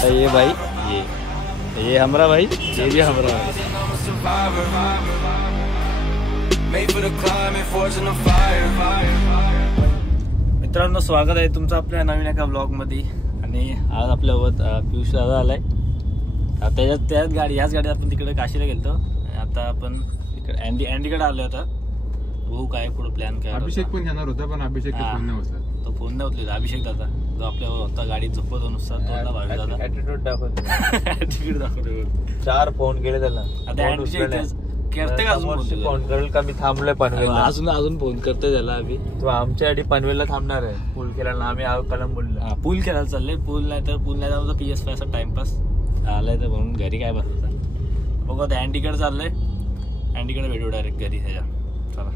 आता ये भाई, ये हमारा भाई, ये भी हमारा भाई। मित्रांनो, स्वागत आहे तुमचं आपल्या नवीन एका ब्लॉगमध्ये। आणि आज आपल्यासोबत पियुष दादा आलाय। त्याच याच गाडीत आपण तिकडे काशीला गेलतो। आता आपण इकडे अँडीकडे आलो आता। भाऊ काय पुढे प्लॅन काय? अभिषेक पण येणार होता, पण अभिषेक फोन नाही उचलला। तो फोन नाही उचलला अभिषेक दादा, जो आपल्यावर होता गाडीत झोपत नुसता तोडला भावी दादा। ऍटिट्यूड दाखवतो, ऍटिट्यूड दाखवतो। 4 फोन केले त्याला, आता करते का अजून फोन करेल का? मी थांबलोय पनवेलला, अजून फोन करते त्याला। अभि तो आमच्यासाठी पनवेलला थांबणार आहे। पूल केला ना आम्ही, कलंबोलीला पूल करायला चाललंय। पूल नाही तर PS5 असा टाइमपास आलाय तर म्हणून घरी काय बसता बघा। आता अँडीकडे चाललंय, अँडीकडे भेटू डायरेक्ट घरी त्याच्या। चला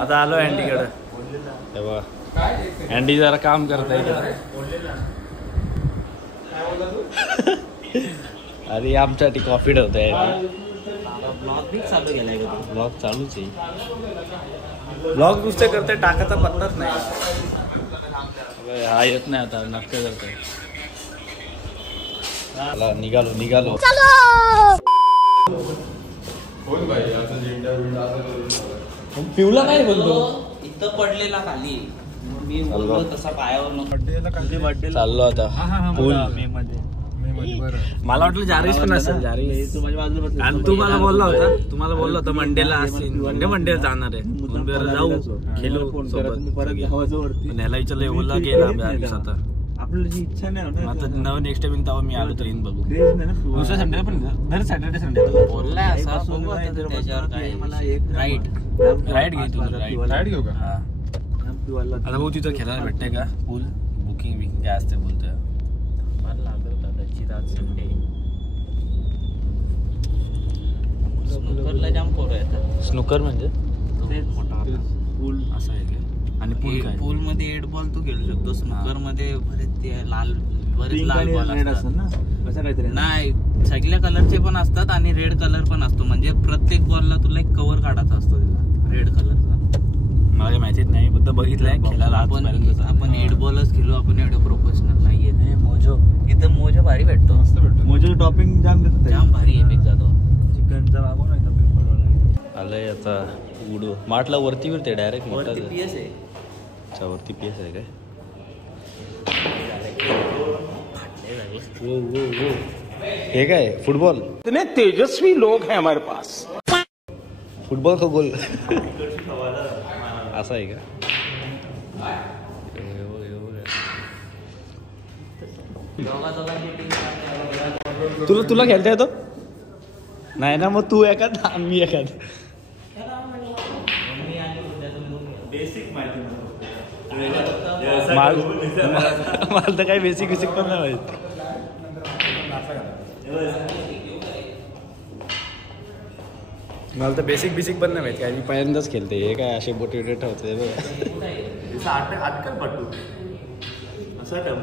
आता आलो अँडीकडे। तेव्हा अँडी जरा काम करता इकडे। अरे आमच्यासाठी कॉफी ठेवतोय। ब्लॉग चालू केलाय का? ब्लॉग चालूच आहे। ब्लॉग नुसते करते, टाकायचा पत्ताच नाही। हा येत नाही आता, नाटक करतोय। चला निघालो पिवला काय बोलतो? इथं पडलेला खाली, मी बोललो तसा पायावर चाललो आता पूल। मला वाटलं जारीस पण असेल, जारीस आणि तुम्हाला बोलला होता मंडेला असेल। मंडेला जाणार आहे म्हणून जाऊ खेळू सोबत। ह्याला विचारलं बोलला गेला जारीस। आता आपल्याला इच्छा नाही आता नव नेक्स्ट टाइम तेव्हा मी आलो तर येईन बघू। दुसऱ्या संडे पण दर सॅटर्डे संडे बोललाय असा त्याच्यावर काय मला एक राईट घे तू, राईड घेऊ का? हा आता भाऊ तिथं खेळायला भेटतंय का? पूल बुकिंग काय असते बोलतोय? मला लागत कदाचित आज संडे स्नूकरला जाम पोरं येतात। स्नूकर म्हणजे मोठा पूल असं आहे का? आणि पूल काय? पूल मध्ये 8 बॉल तू खेळू शकतो। स्नूकर मध्ये बरेच लाल बॉल असतात ना, कसं काहीतरी नाही। सगळ्या कलरचे पण असतात आणि रेड कलर पण असतो। म्हणजे प्रत्येक बॉलला तुला एक कव्हर काढायचा असतो त्याला, रेड कलरचा। मला माहितीच नाही, फक्त बघितलंय खेळायला। आपण 8 बॉलच खेळू, आपण एवढं प्रोफेशनल नाहीये। मोजो इथं मोजो भारी भेटतो, मस्त भेटतो। मोजो टॉपिंग जाम भारी आहे। बिग जातो चिकनचा मागवून आलंय आता उडू माटला वरती डायरेक्ट मोठा PS आहे। अच्छा वरती PS आहे काय? हे काय फुटबॉल? इतने तेजस्वी लोग हैं हमारे पास। फुटबॉल का गोल असा आहे का? तुला खेळता येतो? नाही ना, मग तू एखाद मी एखाद। मला तर काही बेसिक पण नाही माहित। मला तर बेसिक पण नाही माहित काय। मी पहिल्यांदाच खेळते। हे काय असे बोटे ठेवते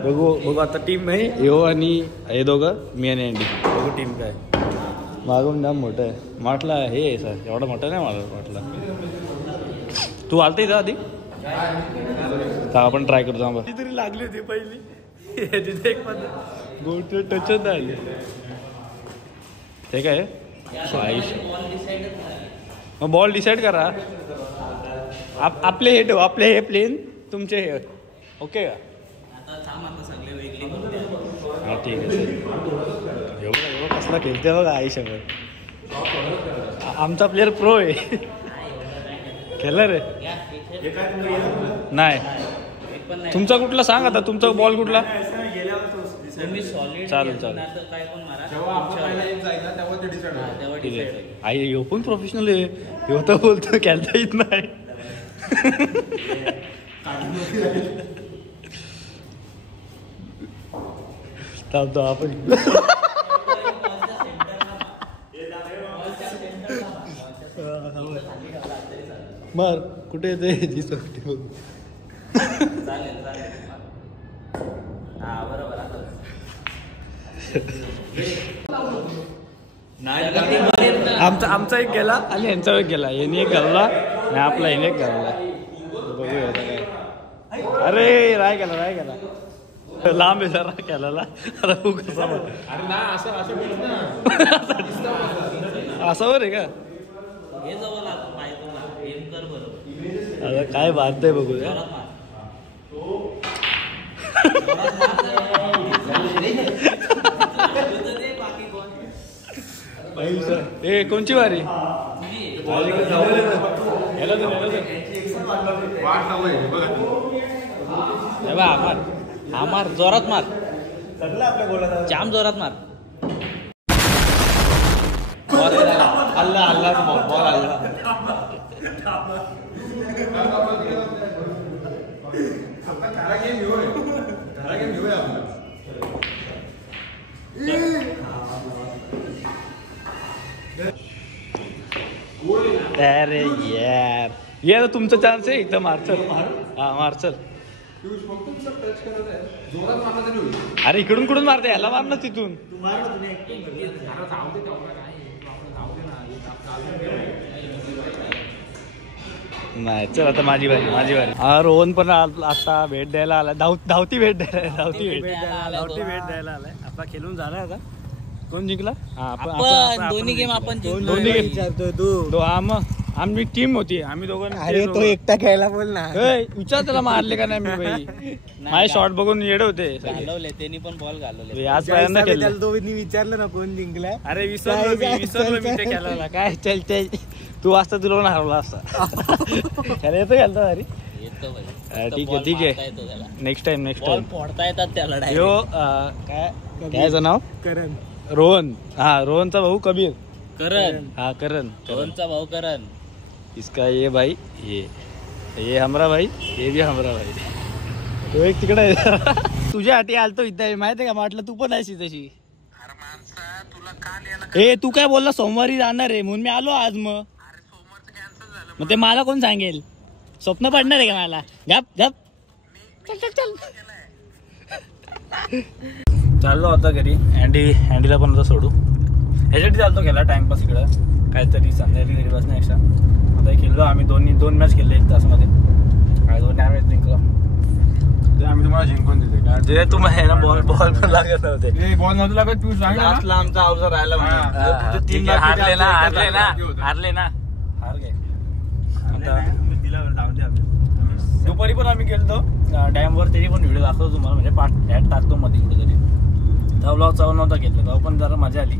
बघू आता टीम आहे यो आणि हे दोघं, मी आणि अँडी। बघू टीम काय। मागून जाम मोठं आहे म्हटलं हे सर, एवढा मोठा नाही मला वाटलं। तू आलता इथं आधी? आपण ट्राय करतो। आम्हाला तरी लागली होती पहिली तिथे एक गोट टचच आली। ते काय मग बॉल डिसाईड करा। आपले हे ठेव, आपले हे प्लेन, तुमचे हे ओके का? हा ठीक आहे। एवढं कसला खेळते बघा आयुष्यभर। आमचा प्लेअर प्रो आहे, खेळला रे नाही। तुमचा कुठला सांग आता, तुमचा बॉल कुठला? चालेल आई यो पण प्रोफेशनल आहे। ह्यो तर बोलतो खेळता येत नाही। आपण मार कुठे येते जी सकटी बघ। आमचा एक गेला आणि यांचा एक गेला। याने एक घालला आणि आपला याने एक घालला। बघूया आता काय। अरे राय गेला लांब आहे जरा केला आता तू कसा अरे ना असं असं बोल ना. असावर आहे का हे जवळ आलं पाहिजे तुला एम कर बरोबर आता काय बात आहे बघूया ए कोणची वारी मार जोरात मार जाम जोरात मार अल्ला अल्ला बॉल अल्ला अरे यार ये तर तुमचा चान्स आहे इथं मारचल हा मारचल अरे इकडून कुठून मारते याला मार ना तिथून नाही चल आता माझी बारी हा रोहन पण आता भेट द्यायला आला धावती भेट द्यायला आलाय आपला खेळून झालाय आता कोण जिंकला दोन्ही गेम आपण दोन्ही गेम विचारतोय तू हा मग आमची टीम होती आम्ही दोघं अरे तो एकटा खेळला बोल ना विचार त्याला मारले का नाही मी बाई माझे शॉट बघून येडे होते घालवले त्यांनी पण बॉल घालवले आज पहिल्यांदा केलं दोघांनी विचारलं ना कोण जिंकलाय अरे विसरलो मी ते खेळायला काय चल तू असता तुला पण हरवला असता खेळा येतो घालता अरे येतो बाई. ठीक आहे येतो त्याला नेक्स्ट टाइम बॉल फोडता येतात त्याला यो direct. काय नाव करण रोहन हा रोहनचा भाऊ कबीर करण हाँ करण रोहनचा भाऊ करण इसका ये भाई ये हमारा भाई ये भी हमारा भाई तो एक तिकडे आहे तुझ्या हाती आलतो इथं माहिती का म्हटलं तू पण आहेस तशी ए तू काय बोलला सोमवारी जाणार आहे म्हणून मी आलो आज मग ते मला कोण सांगेल स्वप्न पडणार आहे का मला गप गप चल चाललो आता घरी अँडीला पण आता सोडू ह्याच्यासाठी चालतो खेळला टाइमपास इकडं काहीतरी संध्याकाळी घरी बसण्या एक्स्ट्रा आता खेळलो आम्ही दोन मॅच खेळले 1 तासमध्ये काय 2 मॅच जिंकलो ते आम्ही तुम्हाला जिंकून दिले काय ते तुम्हाला ना बॉल पण लागत नव्हते बॉल नव्हतं लागत तू सांग ना. लास्टला आमचा अवसर राहिला हारले ना हार गे दुपारी पण आम्ही गेलतो डॅमवर त्याची पण व्हिडिओ दाखवतो तुम्हाला म्हणजे ॲड टाकतो मध्ये कुठेतरी तेव्हा ब्लॉग चालू नव्हता घेतला तेव्हा पण जरा मजा आली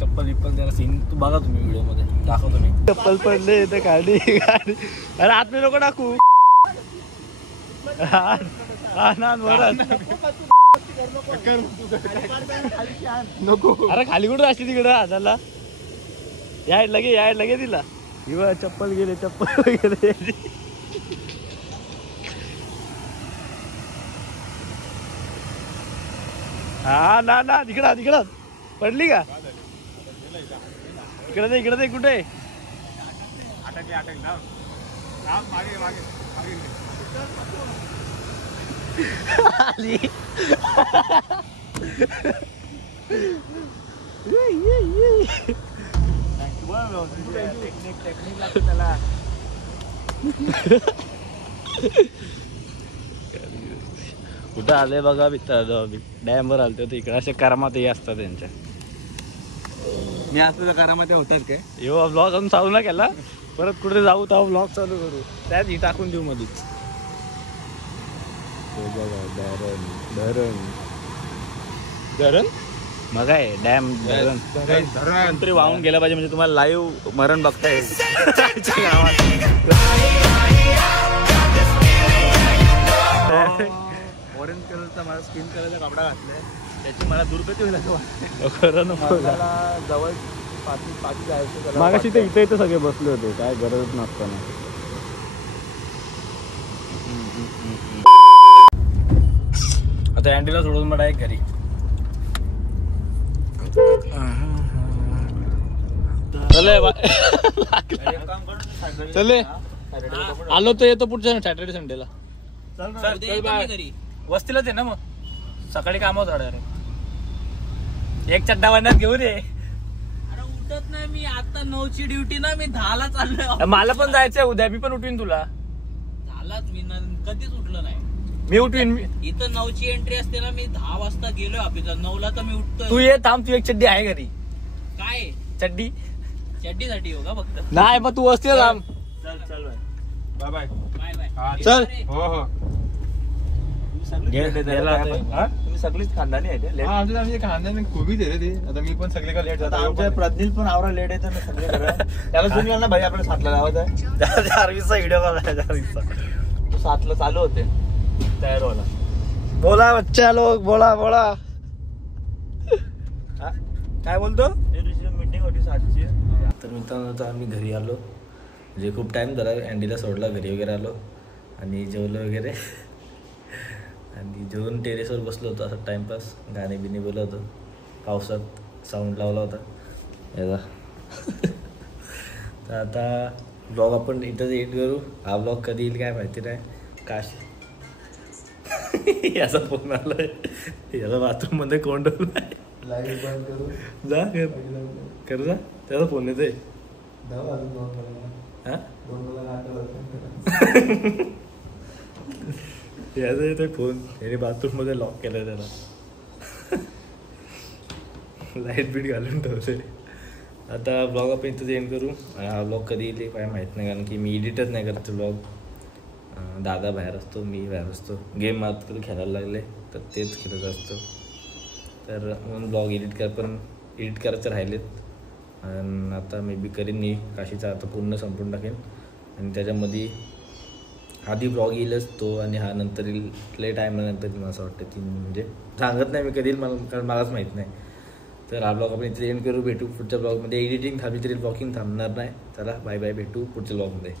चप्पल विप्पल जरा सीन तू बघा तुम्ही व्हिडिओ मध्ये दाखवतो मी चप्पल पडले तर गाडी अरे आतले लोक टाकू ना बरं नको अरे खाली कुठं असते तिकडं आजाला याड लगे तिला इवा चप्पल गेले हा ना तिकडं पडली का इकडे कुठे आली कुठं आले बघा डॅमवर आलते होते इकडे असे करामातही असतात त्यांच्या मी असलेल्या कारामध्ये होतात काय यो ब्लॉग अजून चालू ना केला परत कुठे जाऊ तेव्हा ब्लॉग चालू करू त्यात ही टाकून देऊ मधीच धरण मग आहे डॅम धरण तरी वाहून गेला पाहिजे म्हणजे तुम्हाला लाईव्ह मरण बघता येईल ऑरेंज कलरचा मला स्किन कलरचा कपडा घातलाय त्याची मला दुर्गती होईल असं वाटतं खरं नको जवळ पाठी जायचं मागाशी ते इथे सगळे बसले होते काय गरज नसताना आता अँडीला सोडून मला एक घरी चले आलो तर येतो पुढच्या सॅटर्डे संडेला वस्तीलाच आहे ना मग सकाळी काम होत एक चड्डा वाजण्यात घेऊ रे उठत नाही मी आता 9ची ड्युटी ना मी 10ला चाललोय मला पण जायचंय उद्या मी पण उठवीन तुला झालाच मी कधीच उठलो नाही मी उठवीन. इथं 9ची एंट्री असते ना, मी 10 वाजता गेलोय ऑफिसला, 9ला तर मी उठतोय. तू ये थांब, तू एक चड्डी आहे घरी. काय चड्डी चड्डीसाठी हो का फक्त? नाही मग तू वस्ती थांब. चल चल बाय बाय. Bye bye. चल. हो हो. तुम्ही सगळीच खानदानी आहे ते. आमच्या खानदानी खूपच आहे रे ते. आता मी पण सगळे का लेट आता जातो. आमच्या प्रज्ञिल पण आवरा लेट येतो ना सगळे त्याला जुनियर ना भाई आपल्या 7ला लावत आहे. 4:20चा व्हिडिओ कॉल आहे. 4:20चा तो 7ला चालू होते तयार व्हायला. बोला बच्चा लोक, बोला बोला. काय बोलतो? मीटिंग होती 7ची. तर मित्रांनो आता आम्ही घरी आलो, म्हणजे खूप टाईम झाला. अँडीला सोडला, घरी वगैरे आलो आणि जेवलो वगैरे आणि जेवून टेरेसवर बसलो होतो असं टाईमपास, गाणे बिणे बोलत होतो, पावसात साऊंड लावला होता याचा. तर आता ब्लॉग आपण इथंच एंड करू. हा ब्लॉग कधी येईल काय माहिती नाही. काशी याचा फोन आला, याचा बाथरूममध्ये कोंडवला. लाईव्ह बंद करू. जा कर जा, त्याचा फोन येते. याचा येतोय फोन, याने बाथरूममध्ये लॉक केलं त्याला, लाईट बीट घालून ठेवते. आता ब्लॉग आपण इथंच एंड करू. हा ब्लॉग कधी येईल काय माहीत नाही, कारण की मी एडिटच नाही करतो ब्लॉग. दादा बाहेर असतो, मी बाहेर असतो, गेम आजकाल खेळायला लागले तर तेच खेळत असतो. तर म्हणून ब्लॉग एडिट करायचं राहिलेत. आणि आता मे बी करीन मी काशीचा, आता पूर्ण संपून टाकेन आणि त्याच्यामध्ये आधी ब्लॉग येईलच तो आणि हा नंतर येईल. लय टायमानंतर येईल असं वाटतं. 3 म्हणजे सांगत नाही मी कधी येईल, मला कारण मलाच माहीत नाही. तर हा ब्लॉग आपण इथे एंड करू. भेटू पुढच्या ब्लॉगमध्ये. एडिटिंग थांबली तरी ब्लॉगिंग थांबणार नाही. चला बाय बाय, भेटू पुढच्या ब्लॉगमध्ये.